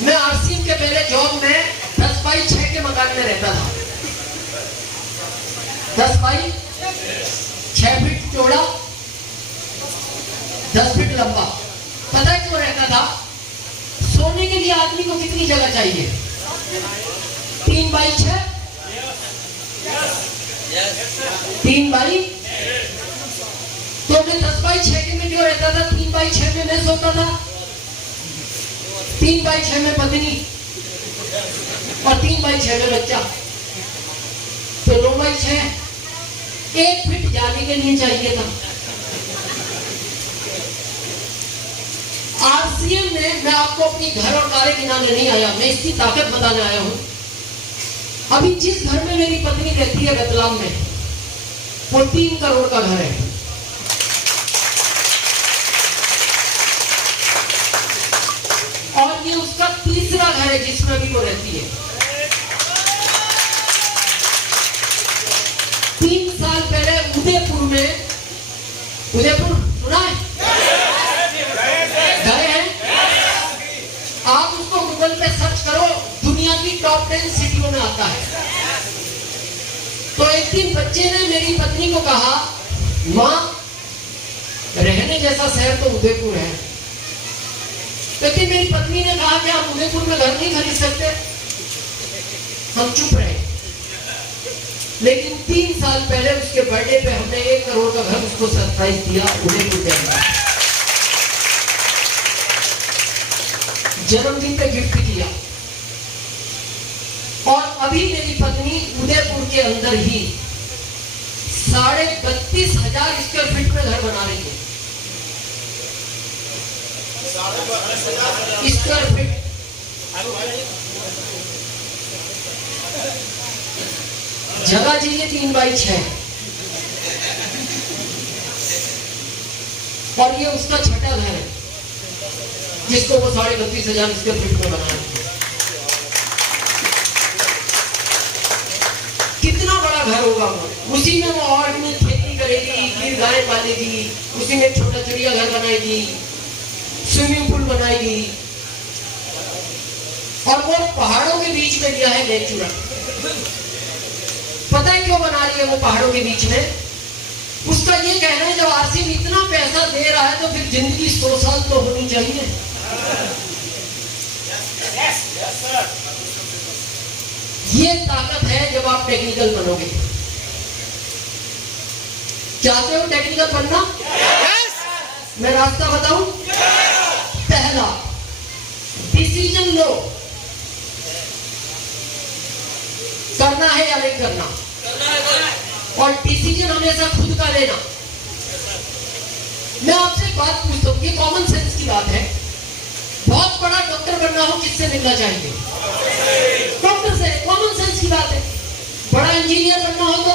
मैं आरसीएम के पहले जॉब में 10 बाई 6 के मकान में रहता था। 10 बाई 6 फीट चौड़ा, 10 फीट लंबा। पता है क्यों रहता था? सोने के लिए आदमी को कितनी जगह चाहिए? 3 बाई 6, 3 बाई, तो मैं 10 बाई 6 के में क्यों रहता था? 3 बाई 6 में मैं सोता था, 3 बाई 6 में पत्नी और 3 बाई 6 में बच्चा, तो 9 बाई 6, 1 फीट जाने के लिए चाहिए था। आरसीएम ने, मैं आपको अपनी घर और कारे गिनाने नहीं आया, मैं इसकी ताकत बताने आया हूं। अभी जिस घर में मेरी पत्नी रहती है रतलाम में, वो 3 करोड़ का घर है। और ये उसका तीसरा घर है जिसमें अभी वो रहती है। 3 साल पहले उदयपुर में, उदयपुर सुना है? गए हैं? आप उसको गूगल पे सर्च करो, दुनिया की टॉप 10 सिटियों में आता है। तो एक दिन बच्चे ने मेरी पत्नी को कहा, माँ रहने जैसा शहर तो उदयपुर है। लेकिन मेरी पत्नी ने कहा कि हम उदयपुर में घर नहीं खरीद सकते। हम चुप रहे। लेकिन 3 साल पहले उसके बर्थडे पे हमने 1 करोड़ का घर उसको सरप्राइज दिया उदयपुर के अंदर। जन्मदिन पे गिफ्ट किया। और अभी मेरी पत्नी उदयपुर के अंदर ही 32,500 स्क्वायर फीट में घर बना रही है। स्क्वायर फीट जगह चाहिए 3 बाई 6, और ये उसका छठा घर है जिसको वो 32,500 स्क्वायर फीट में बनाया। कितना बड़ा घर होगा वो। उसी में वो ऑर्गेनिक खेती करेगी, फिर गाय पालेगी, उसी में छोटा चिड़िया घर बनाएगी, स्विमिंग पूल बनाएगी, और वो पहाड़ों के बीच में लिया है नेचुरल। पता है क्यों बना रही है वो पहाड़ों के बीच में? उसका ये कहना है जब आरसीएम इतना पैसा दे रहा है तो फिर जिंदगी 100 साल तो होनी चाहिए। ये ताकत है जब आप टेक्निकल बनोगे। चाहते हो टेक्निकल बनना? मैं रास्ता बताऊं? पहला, डिसीजन लो, करना है या नहीं करना। और डिसीजन हमेशा खुद का लेना। मैं आपसे एक बात पूछता हूं, ये कॉमन सेंस की बात है। बहुत बड़ा डॉक्टर बनना हो किससे मिलना चाहेंगे? डॉक्टर से। कॉमन सेंस की बात है। बड़ा इंजीनियर बनना हो तो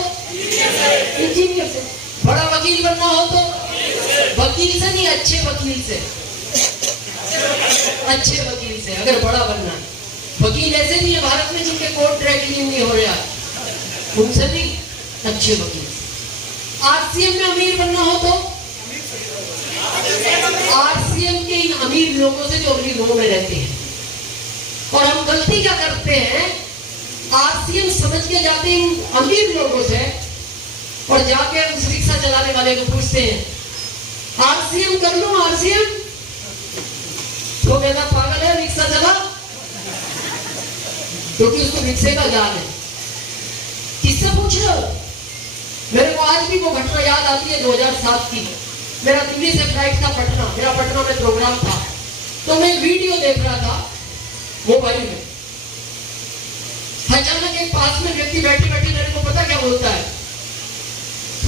इंजीनियर से। बड़ा वकील बनना हो तो वकील से नहीं, अच्छे वकील से। अच्छे वकील से अगर बड़ा बनना है। वकील ऐसे नहीं है भारत में जिनके कोर्ट ड्राई क्लीन नहीं हो रहा, उनसे नहीं, अच्छे वकील। आरसीएम में अमीर बनना हो तो आरसीएम के इन अमीर लोगों से जो अमीर लोगों में रहते हैं। और हम गलती क्या करते हैं? आरसीएम समझ के जाते हैं इन अमीर लोगों से, और जाके उस रिक्शा चलाने वाले को पूछते हैं आरसीएम कर लो आरसीएम, तो कहता पागल है रिक्शा चला, क्योंकि उसको रिक्शे का ज्ञान है। किससे पूछ रहे हो? मेरे को आज भी वो घटना याद आती है 2007 की। मेरा दिल्ली से फ्लाइट था पटना, मेरा पटना में प्रोग्राम था, तो मैं वीडियो देख रहा था मोबाइल में। अचानक एक पास में व्यक्ति बैठे बैठे मेरे को पता क्या बोलता है,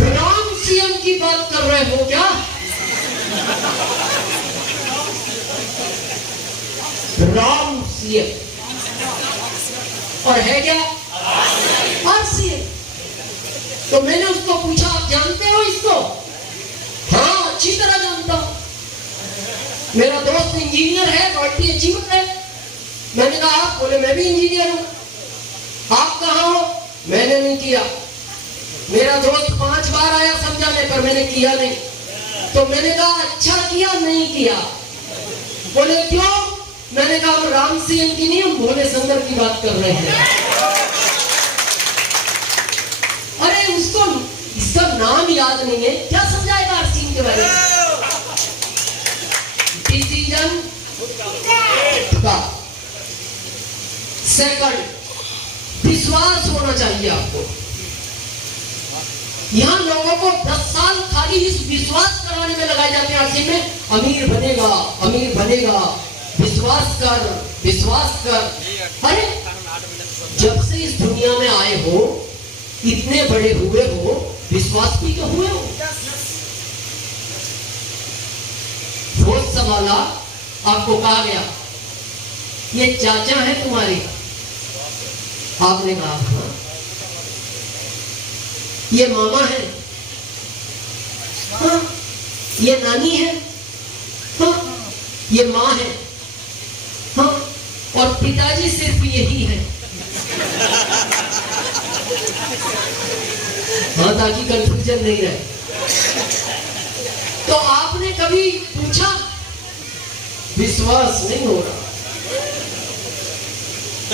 राम सीएम की बात कर रहे हो क्या? राम सीएम, और है क्या? आरसीएम। तो मैंने उसको पूछा आप जानते हो इसको? हाँ अच्छी तरह जानता हूं, मेरा दोस्त इंजीनियर है, रॉयल्टी अचीवर है। मैंने कहा आप? बोले मैं भी इंजीनियर हूं। आप कहाँ हो? मैंने नहीं किया। मेरा दोस्त 5 बार आया समझाने पर, मैंने किया नहीं। तो मैंने कहा अच्छा किया नहीं किया? बोले क्यों? मैंने कहा हम राम सिंह की नहीं, हम भोले शंकर की बात कर रहे हैं। अरे उसको इसका नाम याद नहीं है, क्या समझाएगा आरसीएम के बारे में? डिसीजन का सेकंड, विश्वास होना चाहिए आपको। यहां लोगों को 10 साल खाली इस विश्वास कराने में लगाए जाते हैं आरसीएम में, अमीर बनेगा, अमीर बनेगा, विश्वास कर, विश्वास कर। अरे जब से इस दुनिया में आए हो, इतने बड़े हुए हो, विश्वास भी तो हुए हो। वो सवाल आपको कहा गया ये चाचा है तुम्हारे, आपने कहा हाँ। ये मामा है हाँ। ये नानी है हाँ। ये माँ है हाँ। और पिताजी सिर्फ यही है हाँ, ताकि कंफ्यूजन नहीं रहे। तो आपने कभी पूछा विश्वास नहीं हो रहा,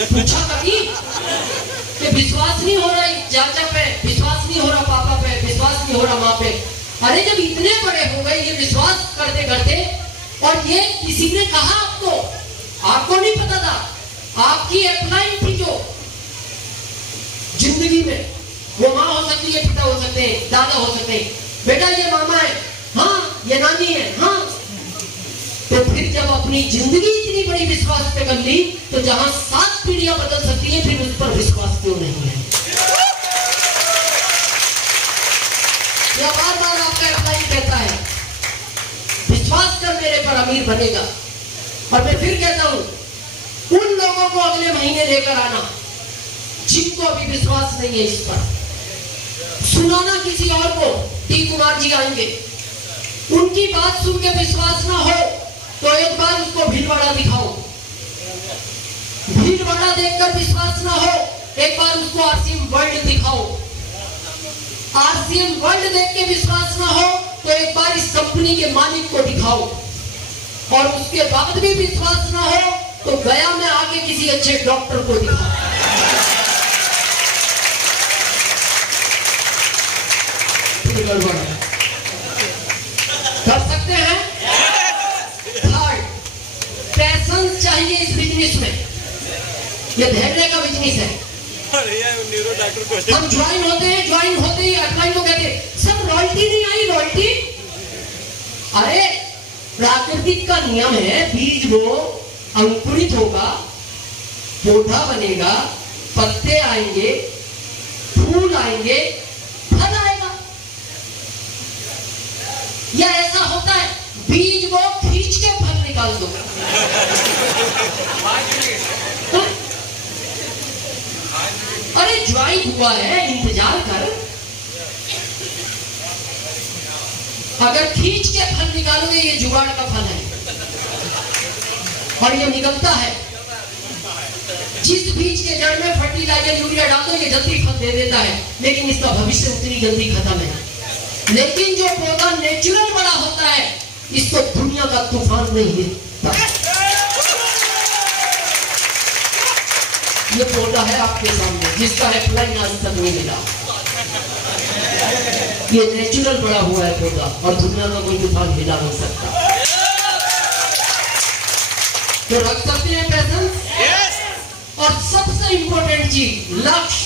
पूछा कभी कि विश्वास नहीं हो रहा चाचा पे, विश्वास नहीं हो रहा पापा पे, विश्वास नहीं हो रहा माँ पे? अरे जब इतने बड़े हो गए ये विश्वास करते करते, और ये किसी ने कहा आपको नहीं पता था, आपकी अपलाइन थी जो जिंदगी में, वो माँ हो सकती है, पिता हो सकते हैं, दादा हो सकते हैं, बेटा ये मामा है हाँ, ये नानी है हाँ। तो फिर जब अपनी जिंदगी इतनी बड़ी विश्वास पे कर ली, तो जहां 7 पीढ़ियां बदल सकती हैं, फिर उस पर विश्वास क्यों नहीं है? बार बार आपका अप्लाई कहता है विश्वास कर मेरे पर, अमीर बनेगा। और मैं फिर कहता हूं उन लोगों को अगले महीने लेकर आना जिनको अभी विश्वास नहीं है इस पर, सुनाना किसी और को। टी कुमार जी आएंगे, उनकी बात सुन के विश्वास ना हो तो एक बार उसको भीलवाड़ा दिखाओ, भीलवाड़ा देखकर विश्वास ना हो एक बार उसको आरसीएम वर्ल्ड दिखाओ, आरसीएम वर्ल्ड देख के विश्वास ना हो तो एक बार इस कंपनी के मालिक को दिखाओ, और उसके बाद भी विश्वास ना हो तो गया में आके किसी अच्छे डॉक्टर को दिखाओ। कर सकते हैं। थर्ड, पैशन चाहिए इस बिजनेस में, ये धैर्य का बिजनेस है। हम ज्वाइन होते ही अपलाइन को कहते सब रॉयल्टी नहीं आई, रॉयल्टी। अरे प्राकृतिक का नियम है, बीज वो अंकुरित होगा, पौधा बनेगा, पत्ते आएंगे, फूल आएंगे, फल आएगा। या ऐसा होता है बीज को खींच के फल निकाल दो। अरे ज्वाइन हुआ है, इंतजार कर, अगर खींच के फल निकालोगे ये जुगाड़ का फल है, और ये निकलता है। जिस बीज के जड़ में फर्टिलाइजर यूरिया डाल दो ये जल्दी फल दे देता है, लेकिन इसका भविष्य उतनी जल्दी खत्म है। लेकिन जो पौधा नेचुरल बड़ा होता है, इसको दुनिया का तूफान नहीं हिलता। ये पौधा है आपके सामने जिसका अप्लाई आज तक नहीं मिला, ये नेचुरल बड़ा हुआ है पौधा, और दुनिया का कोई तूफान हिला नहीं सकता। तो रख सकते हैं पैशन। और सबसे इंपॉर्टेंट चीज लक्ष्य,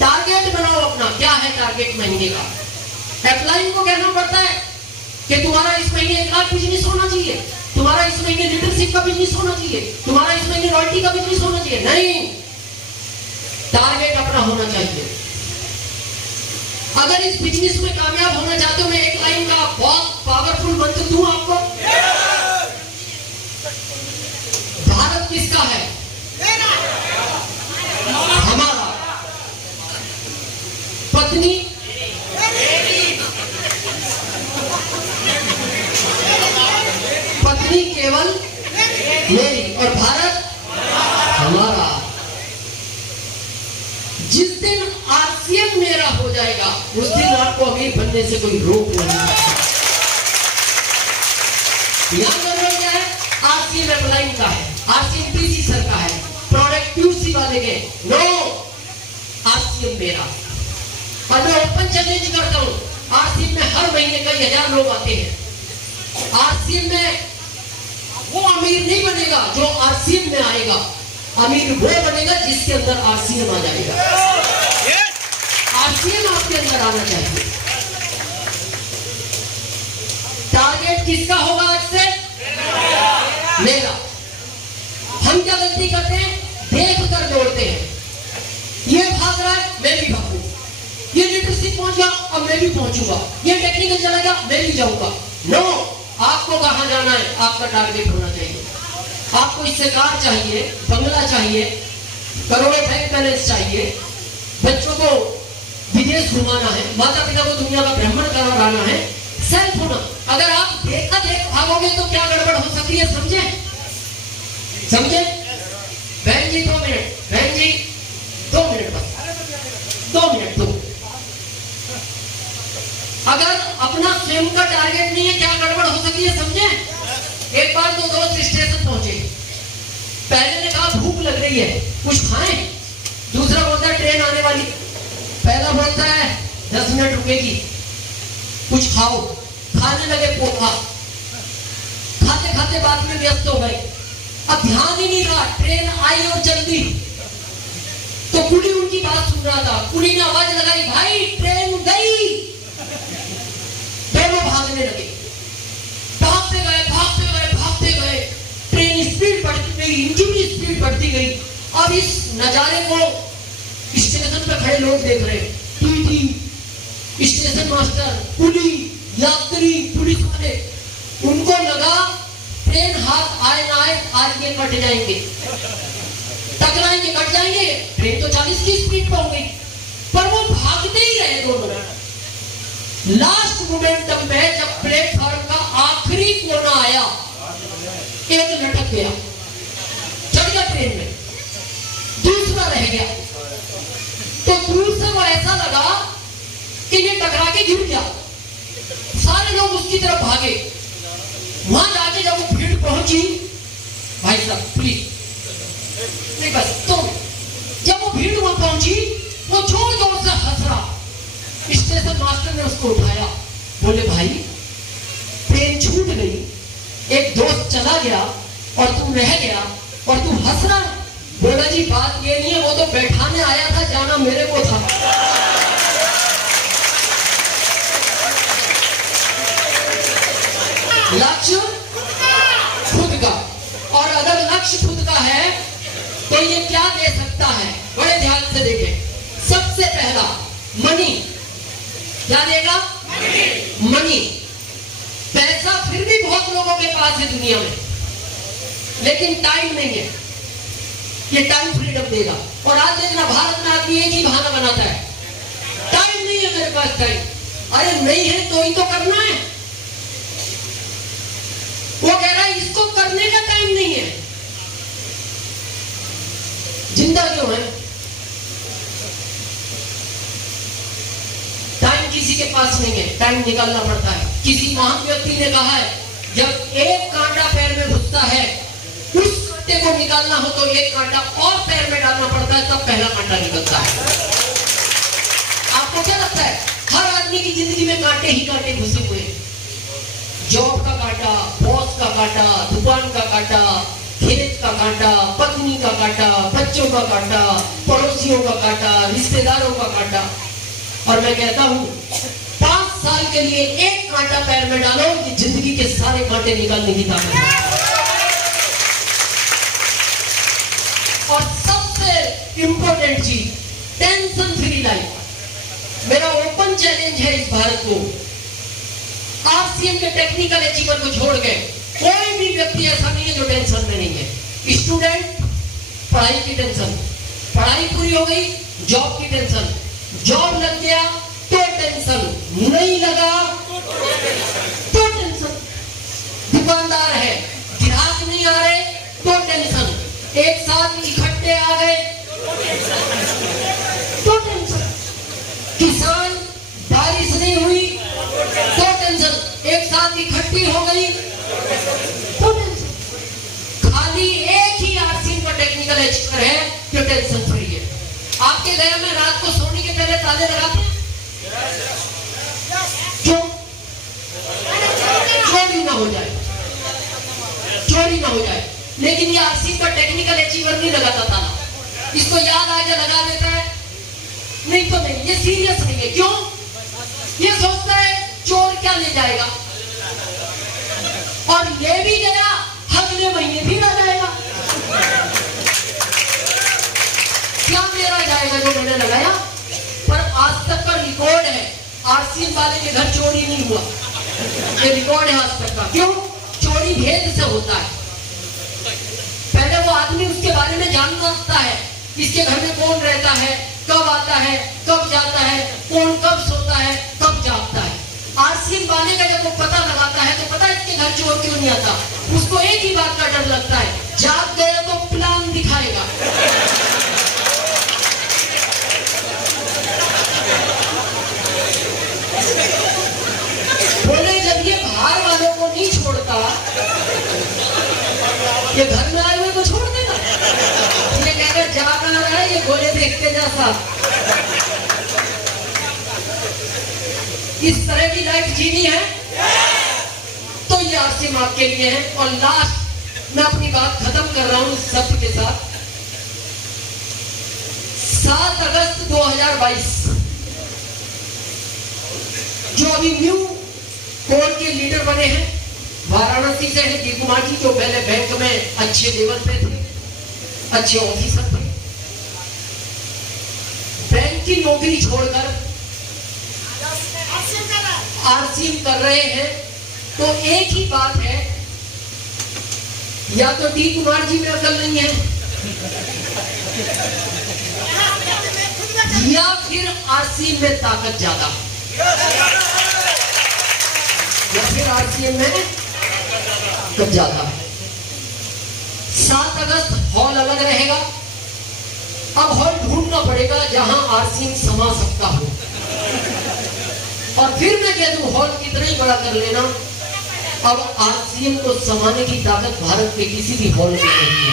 टारगेट बनाओ अपना। क्या है टारगेट महीने का? अपलाइन को कहना पड़ता है कि तुम्हारा इस महीने 1 लाख बिजनेस होना चाहिए, तुम्हारा इस महीने लीडरशिप का बिजनेस होना चाहिए, तुम्हारा इस महीने रॉयल्टी का बिजनेस होना चाहिए। नहीं, टारगेट अपना होना चाहिए। अगर इस बिजनेस में कामयाब होना चाहते हो, मैं एक लाइन का बहुत पावरफुल मंत्र दूं आपको। भारत किसका है? हमारा। पत्नी पत्नी केवल मेरी, और भारत हमारा। जिस दिन आरसीएम मेरा हो जाएगा, उस दिन आपको अमीर बनने से कोई रोक नहीं सकता। यहां क्या है? आरसीएम अपलाइन का है। देंगे। नो, आरसीएम मेरा। और मैं ओपन चैलेंज करता हूं, आरसीएम में हर महीने कई हजार लोग आते हैं। आरसीएम में वो अमीर नहीं बनेगा जो आरसीएम में आएगा, अमीर वो बनेगा जिसके अंदर आरसीएम आ जाएगा। आरसीएम आपके अंदर आना चाहिए। टारगेट किसका होगा आज से? मेरा। हम क्या गलती करते हैं? देख कर दौड़ते हैं। ये भाग रहा है, मैं भी भागूं। ये लीडरशिप पहुंच गया, अब मैं भी पहुंचूंगा। ये टेक्निकल चला गया, मैं भी जाऊंगा। नो, आपको कहां जाना है? आपका टारगेट होना चाहिए। आपको इससे कार चाहिए, बंगला चाहिए, करोड़ों बैंक बैलेंस चाहिए, बच्चों को विदेश घुमाना है, माता पिता को दुनिया का भ्रमण कराना है, सेल्फ होना। अगर आप देखा देख भागोगे तो क्या गड़बड़ हो सकती है? समझे? समझे? बहन जी 2 मिनट, बहन जी 2 मिनट बस, 2 मिनट दो। अगर अपना स्वयं का टारगेट नहीं है, क्या गड़बड़ हो सकती है? समझे? एक बार 2 दोस्त स्टेशन पहुंचे। पहले ने कहा भूख लग रही है, कुछ खाएं। दूसरा बोलता है ट्रेन आने वाली। पहला बोलता है 10 मिनट रुकेगी, कुछ खाओ। खाने लगे पोहा, खाते खाते बात में व्यस्त हो गए। अब ध्यान ही नहीं रहा, ट्रेन आई और जल्दी। तो कुली उनकी बात सुन रहा था। कुली ने आवाज लगाई, भाई ट्रेन गई। दोनों भागने लगे, भागते गए, भागते गए, भागते गए। ट्रेन स्पीड बढ़ती गई, इंजन की स्पीड बढ़ती गई। अब इस नजारे को स्टेशन पे खड़े लोग देख रहे हैं। टीटी, स्टेशन मास्टर, कुली, यात्री, पुलिस वाले। उनको लगा ट्रेन हाथ आए ना आए, आज ये कट जाएंगे, टकराएंगे, कट जाएंगे। ट्रेन तो 40 की स्पीड पर हो गई, पर वो भागते ही रहे दोनों। लास्ट मोमेंटम में जब प्लेटफॉर्म का आखिरी कोना आया, एक लटक गया, चढ़ गया ट्रेन में, दूसरा रह गया। तो दूर से वो ऐसा लगा कि ये टकरा के गिर गया। सारे लोग उसकी तरफ भागे। वहां जाके जब वो भीड़ पहुंची, भाई साहब प्लीज नहीं बस तो, जब वो भीड़ वहां पहुंची, वो जोर जोर से हंस रहा। स्टेशन मास्टर ने उसको उठाया, बोले भाई ट्रेन छूट गई, एक दोस्त चला गया और तुम रह गया और तुम हंस रहा है। बोला जी बात ये नहीं है, वो तो बैठाने आया था, जाना मेरे को था। लक्ष्य खुद का, और अगर लक्ष्य खुद का है तो ये क्या दे सकता है? बड़े ध्यान से देखें। सबसे पहला मनी। क्या देगा? मनी। पैसा फिर भी बहुत लोगों के पास है दुनिया में, लेकिन टाइम नहीं है। ये टाइम फ्रीडम देगा। और आज देखना, भारत में आदमी एक ही बहाना बनाता है, टाइम नहीं है मेरे पास टाइम। अरे नहीं है तो ही तो करना है। वो कह रहा है इसको करने का टाइम नहीं है। जिंदा क्यों है? टाइम किसी के पास नहीं है, टाइम निकालना पड़ता है। किसी महान व्यक्ति ने कहा है, जब एक कांटा पैर में घुसता है, उस कांटे को निकालना हो तो एक कांटा और पैर में डालना पड़ता है, तब पहला कांटा निकलता है। आपको क्या लगता है? हर आदमी की जिंदगी में कांटे ही कांटे घुसे हुए। जॉब का कांटा, बॉस का कांटा, दुकान का कांटा, खेत का कांटा, पत्नी का कांटा, बच्चों का कांटा, पड़ोसियों का कांटा, रिश्तेदारों का कांटा। और मैं कहता हूं 5 साल के लिए एक कांटा पैर में डालो कि जिंदगी के सारे कांटे निकालने की ताकत है। और सबसे इंपॉर्टेंट चीज, टेंशन फ्री लाइफ। मेरा ओपन चैलेंज है इस भारत को, आरसीएम के टेक्निकल अचीवर को छोड़ के कोई भी व्यक्ति ऐसा नहीं है जो टेंशन में नहीं है। स्टूडेंट, पढ़ाई की टेंशन, पढ़ाई पूरी हो गई, जॉब की टेंशन, जॉब लग गया तो टेंशन, नहीं लगा तो टेंशन। दुकानदार है, ग्राहक नहीं आ रहे तो टेंशन, एक साथ इकट्ठे आ गए तो टेंशन। किसान, बारिश नहीं हुई तो टेंशन, एक साथ इकट्ठी हो गई तो टेंशन। खाली एक ही आरसीएम का टेक्निकल एक्सपर्ट है जो टेंशन अचीवर नहीं लगाता ताला, इसको याद आ गया लगा देता है, नहीं तो नहीं, ये सीरियस नहीं है। क्यों? ये सोचता है चोर क्या ले जाएगा, और ले भी गया अगले महीने भी आ जाएगा, क्या मेरा जाएगा जो मैंने लगाया। पर आज तक का रिकॉर्ड है, आरसीएम वाले के घर चोरी नहीं हुआ, ये रिकॉर्ड है आज तक का। क्यों? चोरी भेद से होता है। पहले वो आदमी उसके बारे में जानना होता है, इसके घर में कौन रहता है, कब आता है, कब जाता है, कौन कब सोता है, कब जागता है। आरसीएम वाले का जब वो पता लगाता है तो पता है इसके घर चोर क्यों नहीं आता, उसको एक ही बात का डर लगता है, जाग गया तो प्लान दिखाएगा। बोले जब ये बाहर वालों को नहीं छोड़ता, ये घर में आए हुए को छोड़ देगा, ये कहकर जाग रहा है, ये गोले देखते जैसा। इस तरह की लाइफ जीनी है तो ये आरसीएम आपके लिए है। और लास्ट मैं अपनी बात खत्म कर रहा हूं इस शब्द के साथ। 7 अगस्त 2022 जो अभी न्यू कोर के लीडर बने हैं, वाराणसी से है डी कुमार जी, जो पहले बैंक में अच्छे लेवल पे थे, अच्छे ऑफिसर थे, बैंक की नौकरी छोड़कर आरसीएम कर रहे हैं। तो एक ही बात है, या तो डी कुमार जी में अकल नहीं है, या फिर आरसीएम में ताकत ज्यादा, या फिर आरसीएम में ताकत ज्यादा। 7 अगस्त हॉल अलग रहेगा, अब हॉल ढूंढना पड़ेगा जहां आरसीएम समा सकता हो। और फिर मैं कह दूं हॉल कितना ही बड़ा कर लेना, अब आरसीएम को समाने की ताकत भारत के किसी भी हॉल में नहीं है।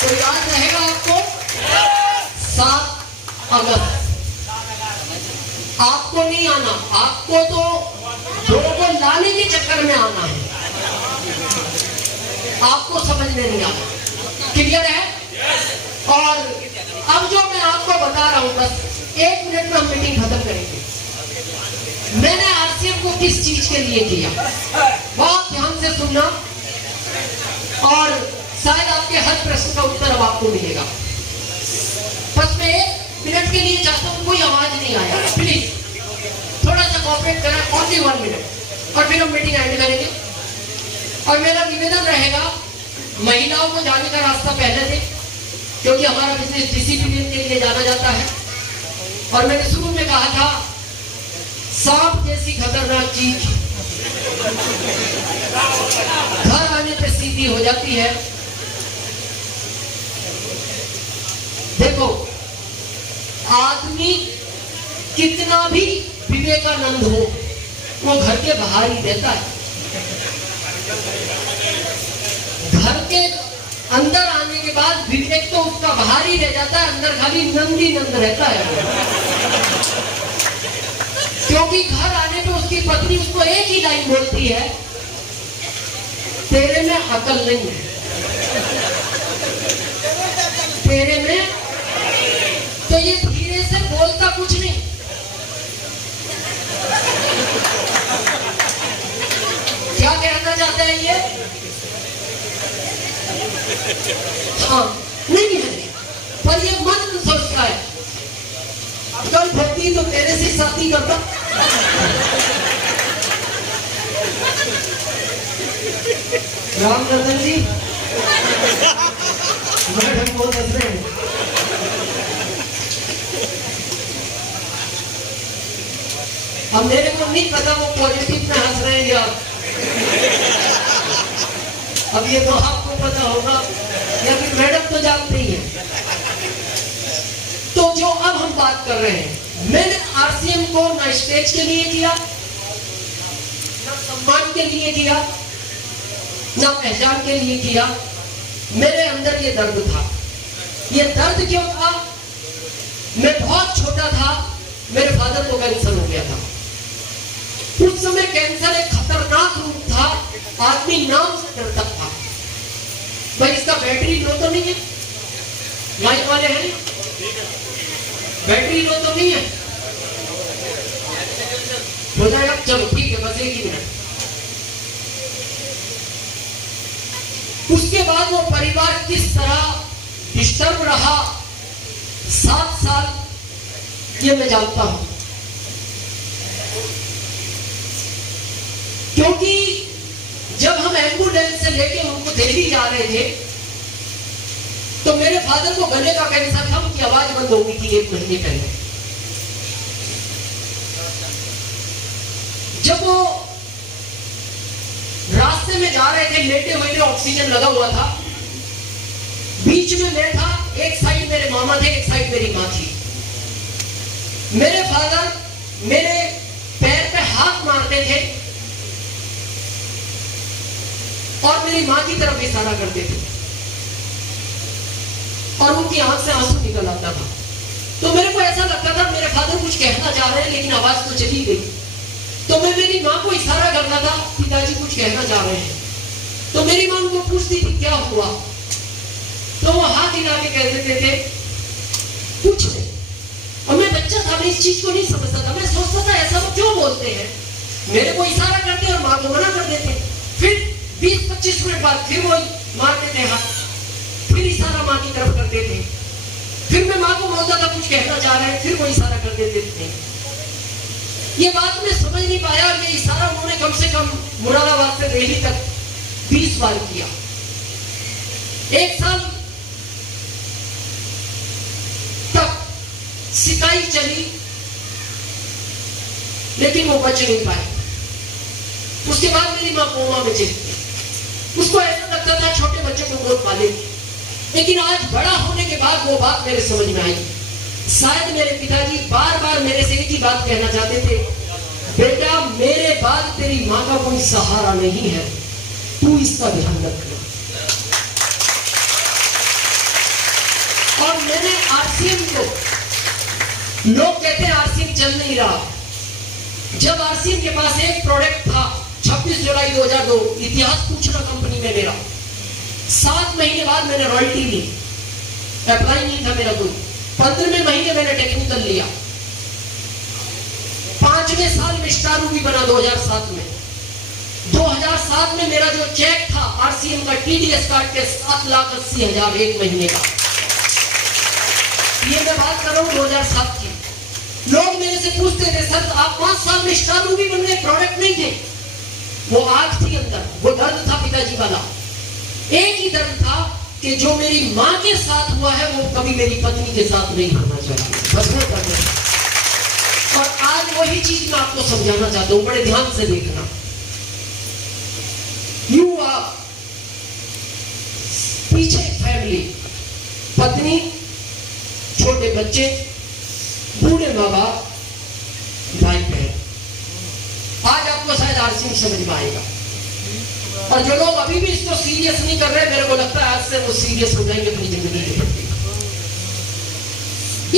तो याद रहेगा आपको 7 अगस्त। आपको नहीं आना, आपको तो लोगों को लाने के चक्कर में आना है, आपको समझ में नहीं आता। क्लियर है? और अब जो मैं आपको बता रहा हूं, बस 1 मिनट में हम मीटिंग खत्म करेंगे। मैंने आरसीएम को किस चीज के लिए किया, बहुत ध्यान से सुनना, और शायद आपके हर प्रश्न का उत्तर अब आपको मिलेगा। बस मैं 1 मिनट के लिए चाहता हूं, कोई आवाज नहीं आया, प्लीज थोड़ा सा कोऑपरेट करें, ओनली 1 मिनट, और फिर हम मीटिंग एंड करेंगे। और मेरा निवेदन रहेगा, महिलाओं को जाने का रास्ता पहले दे, क्योंकि हमारा बिजनेस डिसिप्लिन के लिए जाना जाता है। और मैंने शुरू में कहा था, सांप जैसी खतरनाक चीज घर आने पे सीधी हो जाती है। देखो, आदमी कितना भी विवेकानंद हो, वो घर के बाहर ही रहता है। घर के अंदर आने के बाद विवेक तो उसका बाहर ही रह जाता है, अंदर खाली नंद ही नंद रहता है। क्योंकि घर आने पे उसकी पत्नी उसको एक ही लाइन बोलती है, तेरे में अकल नहीं है, तेरे में। तो ये धीरे से बोलता कुछ नहीं, क्या कहना चाहते हैं ये? हाँ, नहीं है, पर ये मन सोचता है, अकल होती तो तेरे से शादी करता। राम रतन जी, मैडम बहुत हंस रहे हैं। अब मेरे को नहीं पता वो पॉजिटिव में हंस रहे हैं या, अब ये तो आपको पता होगा, या फिर मैडम तो जानते ही है। तो जो अब हम बात कर रहे हैं, मैंने आरसीएम को ना स्टेज के लिए किया, ना सम्मान के लिए किया, ना पहचान के लिए किया। मेरे अंदर ये दर्द था। ये दर्द क्यों था? मैं बहुत छोटा था, मेरे फादर को कैंसर हो गया था। उस समय कैंसर एक खतरनाक रूप था, आदमी नाम से डरता था। भाई इसका बैटरी लो तो नहीं है? माइक वाले हैं? बैटरी लो तो नहीं है? हो जाएगा, चलो ठीक है, बस एक ही मिनट। उसके बाद वो परिवार किस तरह डिस्टर्ब रहा 7 साल, ये मैं जानता हूं। क्योंकि जब हम एम्बुलेंस से लेके उनको दिल्ली जा रहे थे तो मेरे फादर को गले का कैंसर था, उनकी आवाज बंद हो गई थी 1 महीने पहले। जब वो रास्ते में जा रहे थे, लेटे हुए थे, ऑक्सीजन लगा हुआ था, बीच में मैं था, एक साइड मेरे मामा थे, एक साइड मेरी मां थी। मेरे फादर मेरे पैर पे हाथ मारते थे और मेरी मां की तरफ इशारा करते थे और उनकी आंख से आंसू निकल आता था। तो मेरे को ऐसा लगता था मेरे फादर कुछ कहना चाह रहे हैं लेकिन आवाज तो चली गई। तो मैं मेरी मां को इशारा करता था, पिताजी कुछ कहना चाह रहे हैं। तो मेरी मां उनको पूछती थी क्या हुआ, तो वो हाथ हिला के कह देते थे कुछ नहीं। और मैं बच्चा था, मैं इस चीज को नहीं समझता था। मैं सोचता था ऐसा वो क्यों बोलते हैं, मेरे को इशारा करते और मां को मना कर देते। फिर 20-25 मिनट बाद फिर वो मारते थे हाथ, फिर इशारा मां की तरफ करते थे। फिर मैं मां को बोलता था कुछ कहना चाह रहे हैं, फिर वो इशारा कर देते थे। ये बात मैं समझ नहीं पाया और ये इशारा उन्होंने कम से कम मुरादाबाद से दिल्ली तक 20 बार किया। 1 साल तक सिकाई चली लेकिन वो बच नहीं पाए। उसके बाद मेरी मां कोमा में चली गई। उसको ऐसा लगता था छोटे बच्चों को गोद पालेगी, लेकिन आज बड़ा होने के बाद वो बात मेरे समझ में आई। शायद मेरे पिताजी बार बार मेरे से एक ही बात कहना चाहते थे, बेटा मेरे बाद तेरी मां का कोई सहारा नहीं है, तू इसका ध्यान रखना। और मैंने आरसीएम को, लोग कहते हैं आरसीएम चल नहीं रहा। जब आरसीएम के पास एक प्रोडक्ट था 26 जुलाई 2002, इतिहास पूछना कंपनी में मेरा, 7 महीने बाद मैंने रॉयल्टी ली। अप्लाई नहीं था मेरा कोई। 15वें महीने मैंने टेक्निकल लिया। 5वें साल में स्टार रूबी बना 2007 में। 2007 में मेरा जो चेक था आरसीएम का टीडीएस काट के 7,80,000 1 महीने का। ये मैं बात कर रहा हूं 2007 की। लोग मेरे से पूछते थे सर आप 5 साल में स्टार रूबी बन गए, प्रोडक्ट नहीं थे। वो आग थी अंदर, वो दर्द था पिताजी वाला। एक ही दर्द था कि जो मेरी मां के साथ हुआ है वो कभी मेरी पत्नी के साथ नहीं होना चाहिए, बस वो दर्द है। और आज वही चीज मैं आपको समझाना चाहता हूं, बड़े ध्यान से देखना। यू आर पीछे फैमिली, पत्नी, छोटे बच्चे, बूढ़े माँ बाप, भाई बहन। आज आपको शायद आरसीएम समझ में आएगा। और जो लोग अभी भी इसको सीरियस नहीं कर रहे, मेरे को लगता है आज से वो सीरियस हो जाएंगे अपनी जिंदगी के प्रति।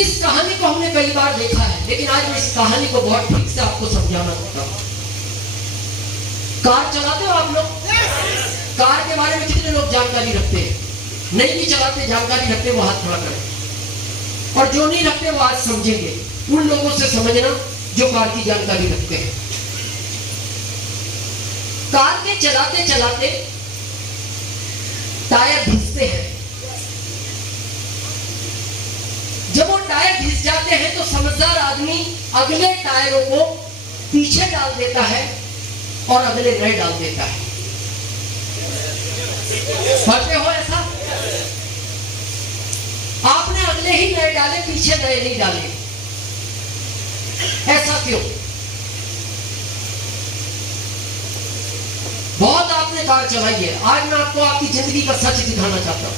इस कहानी को हमने कई बार देखा है, लेकिन आज मैं इस कहानी को बहुत ठीक से आपको समझाना चाहता हूं। कार चलाते हो आप लोग? कार के बारे में कितने लोग जानकारी रखते हैं? नहीं भी चलाते, जानकारी रखते, वो हाथ खड़ा करें। और जो नहीं रखते वो आज समझेंगे। उन लोगों से समझना जो कार की जानकारी रखते हैं। कार के चलाते चलाते टायर घिसते हैं। जब वो टायर घिस जाते हैं तो समझदार आदमी अगले टायरों को पीछे डाल देता है और अगले नए डाल देता है। करते हो ऐसा? आपने अगले ही नए डाले, पीछे नए नहीं डाले। ऐसा क्यों? बहुत आपने कार चलाई है। आज मैं आपको आपकी जिंदगी का सच दिखाना चाहता हूं।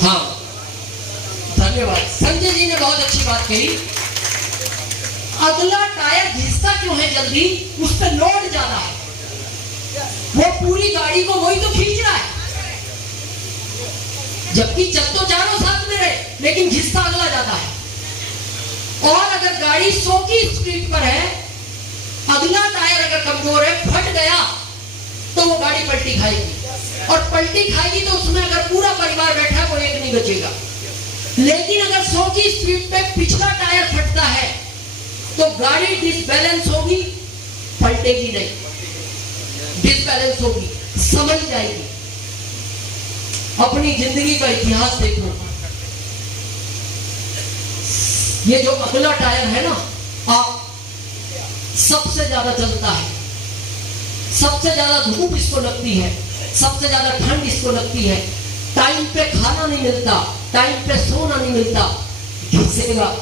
हाँ, धन्यवाद। संजय जी ने बहुत अच्छी बात कही। अगला टायर घिसता क्यों है जल्दी? उस पर लोड ज्यादा है। वो पूरी गाड़ी को वही तो खींच रहा है, जबकि चल तो चारों साथ में रहे, लेकिन घिसता अगला ज्यादा है। और अगर गाड़ी 100 की स्पीड पर है, अगला टायर अगर कमजोर है, फट गया, तो वो गाड़ी पलटी खाएगी, और पलटी खाएगी तो उसमें अगर पूरा परिवार बैठा है वो एक नहीं बचेगा। लेकिन अगर 100 की स्पीड पे पिछला टायर फटता है तो गाड़ी डिसबैलेंस होगी, पलटेगी नहीं, डिसबैलेंस होगी, समझ जाएगी। अपनी जिंदगी का इतिहास देखो, ये जो अगला टायर है ना, आप सबसे ज्यादा जलता है, सबसे ज्यादा धूप इसको लगती है, सबसे ज्यादा ठंड इसको लगती है, टाइम पे खाना नहीं मिलता, टाइम पे सोना नहीं मिलता, घिसेगा,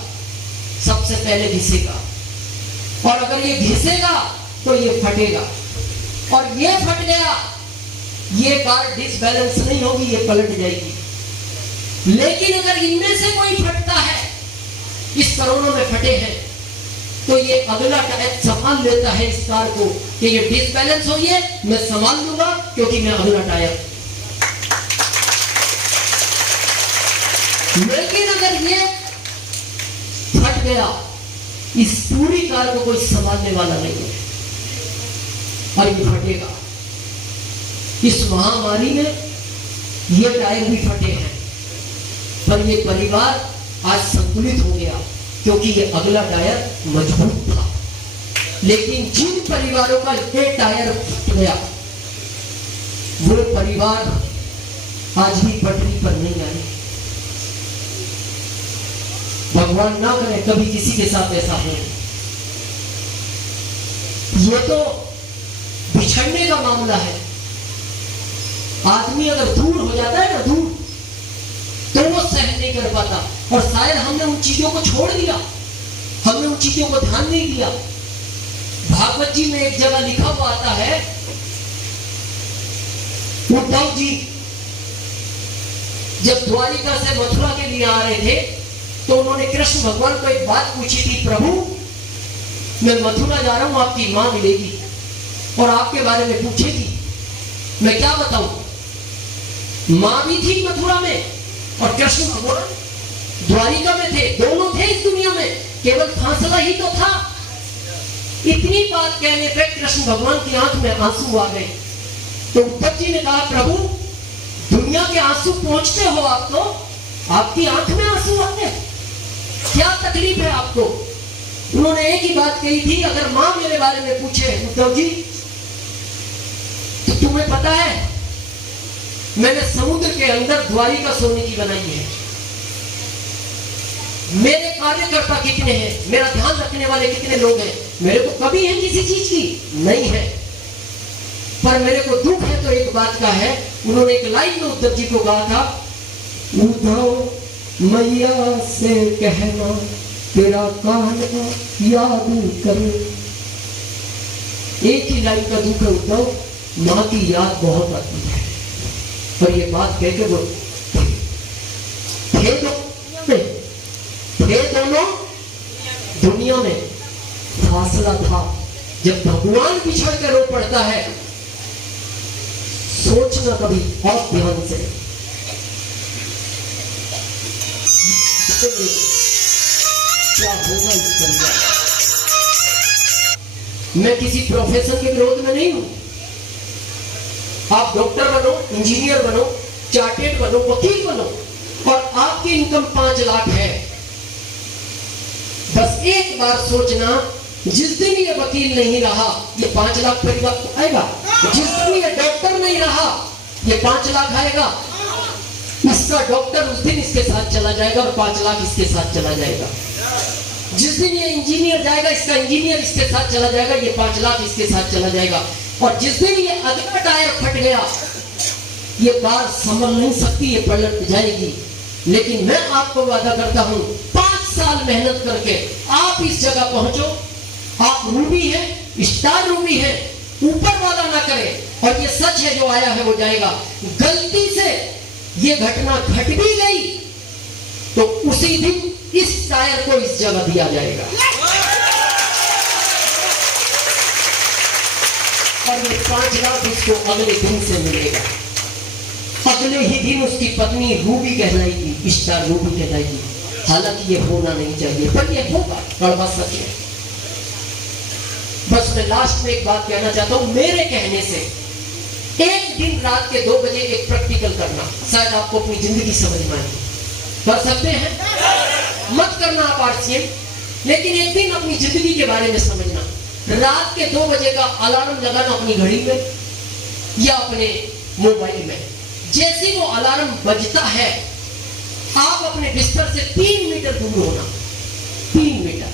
सबसे पहले घिसेगा, और अगर ये घिसेगा तो ये फटेगा, और ये फट गया, ये कार डिसबैलेंस नहीं होगी, ये पलट जाएगी। लेकिन अगर इनमें से कोई फटता है, इस करोड़ों में फटे हैं, तो ये अगला टायर संभाल लेता है इस कार को कि ये डिसबैलेंस हो, ये मैं संभाल लूंगा क्योंकि मैं अगला टायर। लेकिन अगर ये फट गया, इस पूरी कार को कोई संभालने वाला नहीं है, और ये फटेगा। इस महामारी में ये टायर भी फटे हैं, पर ये परिवार आज संतुलित हो गया क्योंकि ये अगला टायर मजबूत था। लेकिन जिन परिवारों का ये टायर फट गया, वो परिवार आज भी पटरी पर नहीं आए। भगवान ना करे कभी किसी के साथ ऐसा हो। ये तो बिछड़ने का मामला है। आदमी अगर दूर हो जाता है ना, दूर, तो वो सहन नहीं कर पाता, और शायद हमने उन चीजों को छोड़ दिया, हमने उन चीजों को ध्यान नहीं दिया। भागवत जी में एक जगह लिखा हुआ आता है, उद्धव जी जब द्वारिका से मथुरा के लिए आ रहे थे, तो उन्होंने कृष्ण भगवान को एक बात पूछी थी, प्रभु मैं मथुरा जा रहा हूं, आपकी मां मिलेगी और आपके बारे में पूछेगी, मैं क्या बताऊं। मां भी थी मथुरा में और कृष्ण भगवान द्वारिका में थे, दोनों थे इस दुनिया में, केवल फासला ही तो था। इतनी बात कहने पे कृष्ण भगवान की आंख में आंसू आ गए। तो उद्धव जी ने कहा, प्रभु दुनिया के आंसू पहुंचते हो आप, तो आपकी आंख में आंसू आते, क्या तकलीफ है आपको। उन्होंने एक ही बात कही थी, अगर मां मेरे बारे में पूछे उद्धव जी, तो तुम्हें पता है मैंने समुद्र के अंदर द्वारिका सोने की बनाई है, मेरे कार्यकर्ता कितने हैं, मेरा ध्यान रखने वाले कितने लोग हैं, मेरे को कभी है किसी चीज की नहीं है, पर मेरे को दुख है तो एक बात का है। उन्होंने एक लाइन में उद्धव जी को कहा था, उद्धव मैया से कहना तेरा कहना याद करे। एक ही लाइन का दुख है उद्धव, मां की याद बहुत आती है। और ये बात कहकर वो थे दोनों दुनिया में, फासला था। जब भगवान बिछड़ कर रो पड़ता है, सोचना कभी और ध्यान से, क्या होगा इस परिवार। मैं किसी प्रोफेशन के विरोध में नहीं हूं। आप डॉक्टर बनो, इंजीनियर बनो, चार्टेड बनो, वकील बनो, और आपकी इनकम 5 लाख है, बस एक बार सोचना, जिस दिन ये वकील नहीं रहा, ये 5 लाख परिवार आएगा। जिस दिन ये डॉक्टर नहीं रहा, ये 5 लाख आएगा। इसका डॉक्टर उस दिन इसके साथ चला जाएगा और 5 लाख इसके साथ चला जाएगा। जिस दिन ये इंजीनियर जाएगा, इसका इंजीनियर इसके साथ चला जाएगा, ये 5 लाख इसके साथ चला जाएगा। और जिस दिन ये अगला टायर फट गया, ये कार संभल नहीं सकती, ये पलट जाएगी। लेकिन मैं आपको वादा करता हूं, 5 साल मेहनत करके आप इस जगह पहुंचो। आप रूबी है, स्टार रूबी है, ऊपर वाला ना करे, और ये सच है, जो आया है वो जाएगा। गलती से ये घटना घट भी गई तो उसी दिन इस टायर को इस जगह दिया जाएगा, और ये 5 लाख इसको अगले दिन से मिलेगा। अगले ही दिन उसकी पत्नी रूबी कहलाएगी, स्टार रूबी कहलाएगी। हालांकि ये होना नहीं चाहिए, पर ये होगा, कड़वा सच है। बस मैं लास्ट में एक बात कहना चाहता हूं, मेरे कहने से एक दिन रात के 2 बजे एक प्रैक्टिकल करना, शायद आपको अपनी जिंदगी समझ में आए। कर सकते हैं? मत करना आप आरसीएम, लेकिन एक दिन अपनी जिंदगी के बारे में समझना। रात के 2 बजे का अलार्म लगाना अपनी घड़ी में या अपने मोबाइल में। जैसे वो अलार्म बजता है, आप अपने बिस्तर से 3 मीटर दूर होना, 3 मीटर।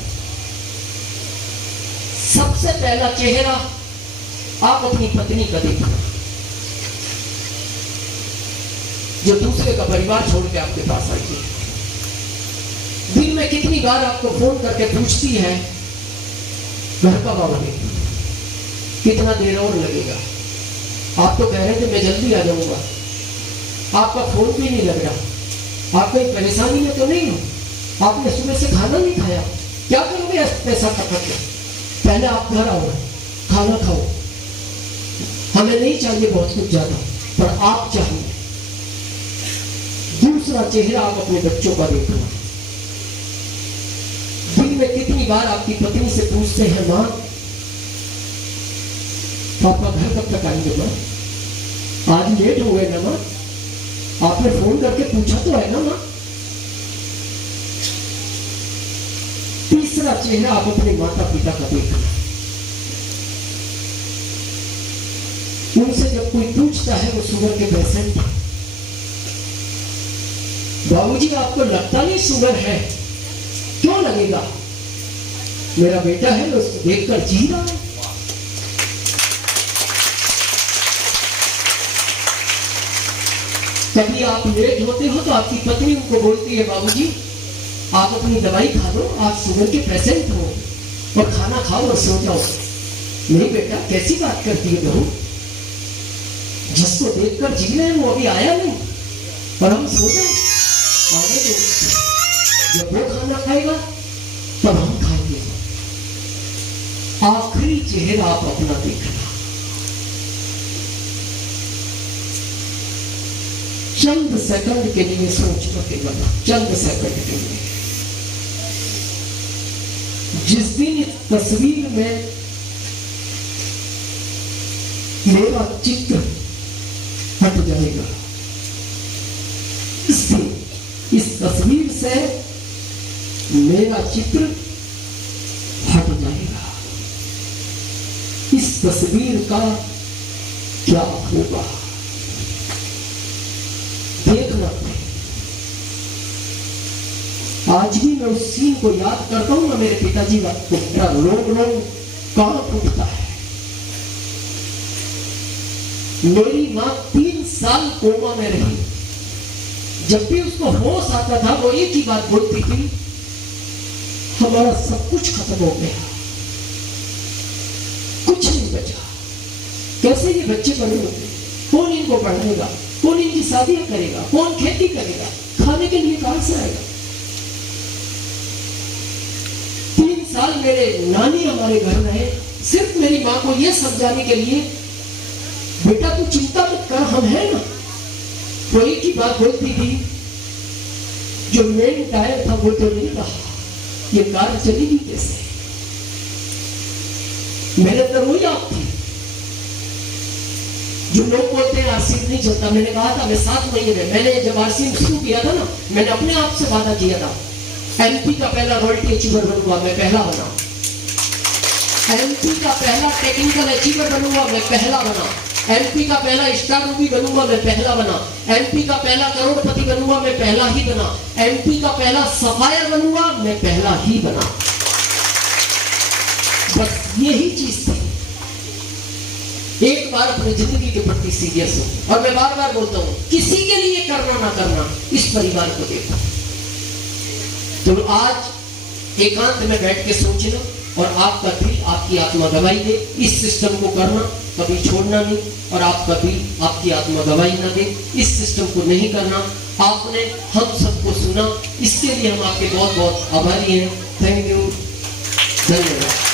सबसे पहला चेहरा आप अपनी पत्नी का देखना, जो दूसरे का परिवार छोड़ के आपके पास आई है। दिन में कितनी बार आपको फोन करके पूछती है, घर कब आओगे, कितना देर और लगेगा? आप तो कह रहे थे मैं जल्दी आ जाऊंगा, आपका फोन भी नहीं लग रहा, आप कोई परेशानी में तो नहीं हो, आपने सुबह से खाना नहीं खाया, क्या करोगे पैसा खर्च के? पहले आप घर आओ, खाना खाओ। हमें नहीं चाहिए बहुत कुछ ज्यादा, पर आप चाहिए। दूसरा चेहरा आप अपने बच्चों का देखना। दिन में कितनी बार आपकी पत्नी से पूछते हैं, मां पापा घर कब तक आएंगे? मां आज लेट हो गए ना मां, आपने फोन करके पूछा तो है ना मां? तीसरा चेहरा आप अपने माता पिता का देखना। उनसे जब कोई पूछता है वो शुगर के पेशेंट है, बाबूजी आपको लगता नहीं शुगर है? क्यों लगेगा, मेरा बेटा है, उसको देखकर जी रहा है। कभी आप लेट होते हो तो आपकी पत्नी उनको बोलती है, बाबूजी आप अपनी दवाई खा लो, आप शुगर के पेशेंट हो, और खाना खाओ और सो जाओ। नहीं बेटा, कैसी बात करती है बहू, जिसको देखकर जी रहे हैं वो अभी आया नहीं, और हम सो जाए, आगे तो जब वो खाना खाएगा तब हम खाएंगे। आखिरी चेहरा आप अपना देखना। चंद सेकंड के लिए सोच लो, केवल चंद सेकंड के लिए। जिस दिन इस तस्वीर में मेरा चित्र हट जाएगा, इस तस्वीर से मेरा चित्र हट जाएगा, इस तस्वीर का क्या होगा देखना। आज भी मैं उस सीन को याद करता हूं ना, मेरे पिताजी को मेरा रोम रोम कांप उठता है। मेरी मां 3 साल कोमा में रही, जब भी उसको होश आता था वो एक ही बात बोलती थी, हमारा सब कुछ खत्म हो गया, कुछ नहीं बचा। कैसे ये बच्चे बड़े होंगे, कौन इनको पढ़ाएगा, कौन इनकी शादियां करेगा, कौन खेती करेगा, खाने के लिए कहां से आएगा? 3 साल मेरे नानी हमारे घर रहे, सिर्फ मेरी मां को यह समझाने के लिए, बेटा तू चिंता मत कर, हम हैं ना। वो एक ही बात बोलती थी, जो मेन टायर था वो तो नहीं रहा, ये कार चलेगी कैसे? मेरे अंदर वही आप थी। जो लोग बोलते हैं आरसीएम नहीं चलता, मैंने कहा था मैं 7 महीने में, मैंने जब आरसीएम शुरू किया था ना, मैंने अपने आप से वादा किया था, एमपी का पहला रॉयल्टी अचीवर बनूंगा, मैं पहला बना। एमपी का पहला टेक्निकल अचीवर बनूंगा, मैं पहला बना। एमपी का पहला स्टार रूबी बनूंगा, मैं पहला बना। एमपी का पहला करोड़पति बनूंगा, मैं पहला ही बना। एमपी का पहला सफायर बनूंगा, मैं पहला ही बना। बस यही चीज थी। एक बार अपनी जिंदगी के प्रति सीरियस हो, और मैं बार बार बोलता हूं, किसी के लिए करना ना करना, इस परिवार को देखो। तो आज एकांत में बैठ के सोचना, और आपका दिल आपकी आत्मा गवाही दे, इस सिस्टम को करना, कभी छोड़ना नहीं, और आप कभी आपकी आत्मा गवाही ना दे, इस सिस्टम को नहीं करना। आपने हम सबको सुना, इसके लिए हम आपके बहुत बहुत आभारी हैं। थैंक यू, धन्यवाद।